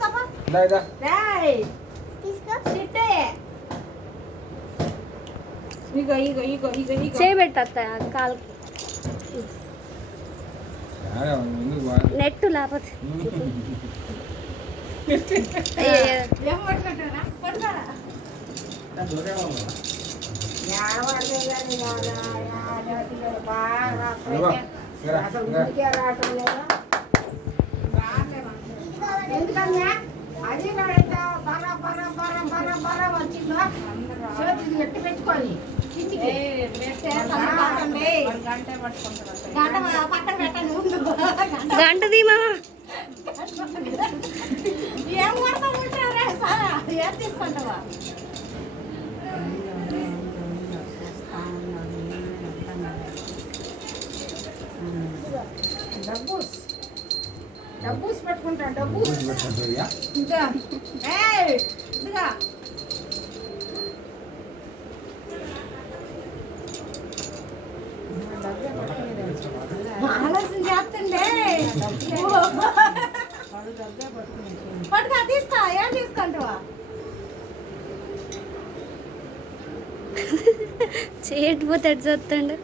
తీసుకోపా దా, దా. రాయ్ తీసుకో చిట్టే ఇగో ఇగో ఇగో ఇగో ఇగో చేయబెట్టత్తా కాలుకి ఆడే, ముందుకు పో. నెట్ లేకపోతే ఏం పట్టుకుంటారా పట్టుకోరా ఏడవాడే కానీ రాదా, రాదా, తీయడు, బాగా ఇదిగో, ఇదిగో, అసలు ఇదిగో. ఊరికే అది నాడైతే బర బర బర బర బర వచ్చిందో చేతులు గట్టి పెట్టుకొని కిందికి. గంట పక్కన పెట్టండి ముందు. గంట తీమా ఏం కొడతా ఉంటారే? సారా ఏం తీసుకుంటావా? డబ్బూస్ డబ్బూస్ పెట్టుకుంటా ఇయ్య. ఇంకా. చేస్తుండే. తీస్తా. ఏం తీసుకుంటావా? చేయకపోతే చూస్తుండు?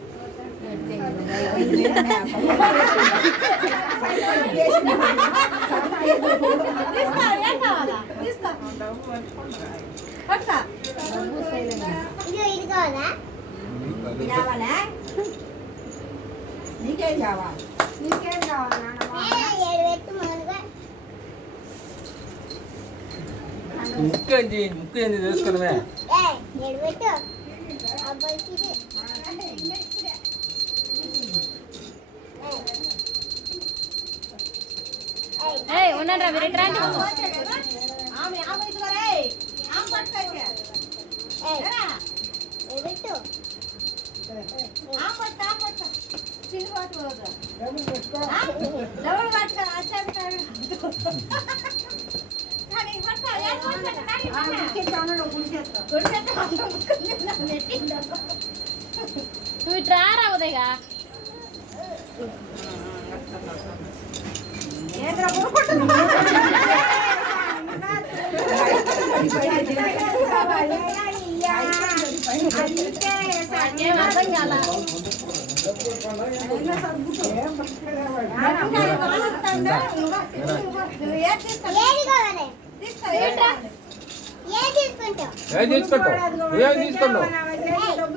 నీకేం కావాలి నీకేం కావాలి ఏ, ఏడు పెట్టు మామూలుగా ముక్కు ఏంటి ముక్కు ఏంటి తెలుసుకున్నామే ఏ ఏడు పెట్టు అబ్బాయికి ఇది. ఏయ్ ఉన్నాడు రా మీరు ఇటు రండి ఆమె ఆమె ఇదిగో రే ఆమె పట్టుకోకే ఏయ్, ఏడు పెట్టు ఆమె పట్టు ఆమె పట్టు తిని పట్టు డబుల్ పట్టుకో ఏం తీసుకుంటావు? ఏం తీసుకుంటావు?